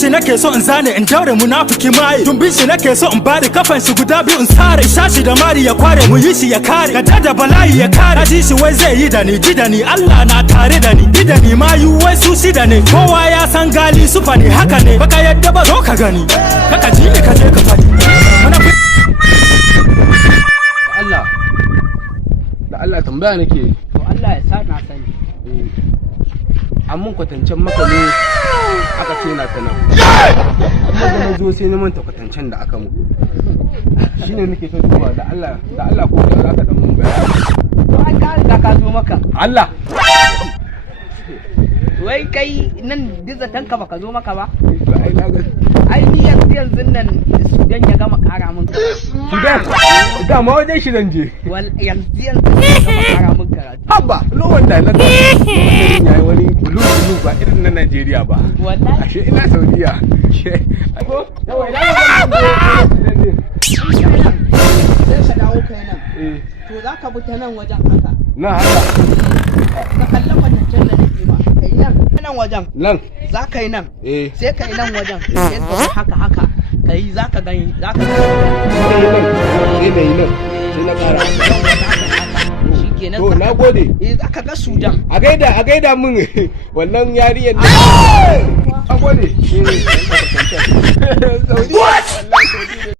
shi nake so in zane in daure munafiki mai tumbin shi nake so in bari kafan shi guda biyu in sare shashi da mari ya kware mu yi shi ya kare gada da bala'i ya kare ji shi wai zai yi da ni ji da ni Allah na tare da ni ji da ni ma yi wai su shi da ni kowa ya san gali su fa ne haka ne baka yadda ba zo ka gani kaka ji ni ka je ka fadi Allah tambaya nake to Allah ya sa na sani amma kwatancen maka ne aka ce na ta nan amma da na zo sai na manta kwatancen da aka muku shine nake ta duba da Allah ko da za ka dan mun bayani to an ka riga ka zo maka Allah wai kai nan dizatan ka baka zo maka ba to ai na ga ai ni yanzu nan Sudan ya gama kara min Sudan da ma wajen shi zan je wal yanzu ya gama kara min karatu haba lo wanda na yayi wani bulu ba irin na Najeriya ba wallahi ashe ina Saudiya ko yawa ina sai ka dawo kai nan to za ka bi ta nan wajen haka na haka ka kallon wajen da nake ma kai nan wajen nan za ka yi nan sai ka yi nan wajen sai ka haka kai za ka gani za ka sai da yi nan sai na kara shikenan to na gode za ka ga Sudan a gaida min wannan yariyar ne a gode